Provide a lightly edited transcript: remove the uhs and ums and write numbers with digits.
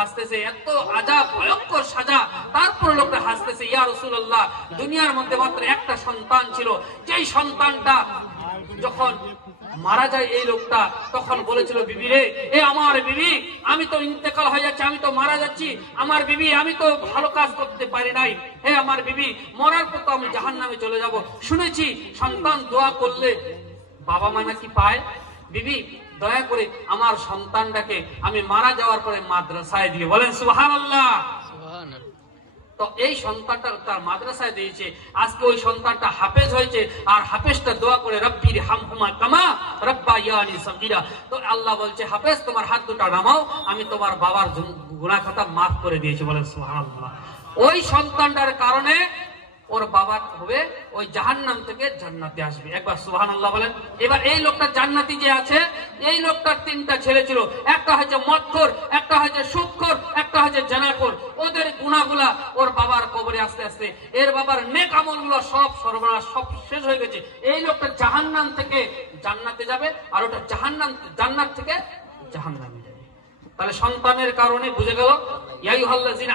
হাসতেছে, এত আজাব ভয়ঙ্কর সাজা, তারপর লোকটা হাসতেছে। ইয়া রাসূলুল্লাহ, দুনিয়ার মধ্যে মাত্র একটা সন্তান ছিল, যেই সন্তানটা যখন মারা যায় এই লোকটা তখন বলেছিল, বিবি রে, এ আমার বিবি, আমি তো ইন্তেকাল হয়ে যাচ্ছি, আমি তো মারা যাচ্ছি, আমার বিবি, আমি তো ভালো কাজ করতে পারি নাই, হে আমার বিবি, মরার পর তো আমি জাহান্নামে চলে যাব। শুনেছি সন্তান দোয়া করলে বাবা মা নাকি পায়। বিবি, দয়া করে আমার সন্তানটাকে আমি মারা যাওয়ার পরে মাদ্রাসায় দিয়ে, বলেন সুবহানাল্লাহ। তো এই সন্তানটা তার মাদ্রাসায় দিয়েছে, আজকে ওই সন্তানটা হাফেজ হয়েছে, আর হাফেজটা দোয়া করে রব্বির হামহুমা কামা রাব্বায়ানি সগীরা। তো আল্লাহ বলছে, হাফেজ তোমার হাত দুটো নামাও, আমি তোমার বাবার গুনাহ খাতা মাফ করে দিয়েছি, বলেন সুবহানাল্লাহ। ওই সন্তানটার কারণে ওর বাবা হবে ওই জাহান্নাম থেকে জান্নাতে আসবে, একবার সুবহানাল্লাহ বলেন। এবার এই লোকটা জান্নাতি যে আছে, এই লোকটার তিনটা ছেলে ছিল, একটা হচ্ছে মদখোর, একটা হচ্ছে সুদখোর, একটা হচ্ছে জানাখোর। ওদের গুনাহগুলা ওর বাবার কবরে আস্তে আস্তে এর বাবার নেক আমলগুলো সব সর্বনাশ, সব শেষ হয়ে গেছে। এই লোকটা জাহান্নাম থেকে জান্নাতে যাবে, আর ওটা জান্নাত থেকে জাহান্নামে যাবে। তাহলে সন্তানের কারণে বুঝে গেল, ইয়া আইয়ুহাল্লাযিনা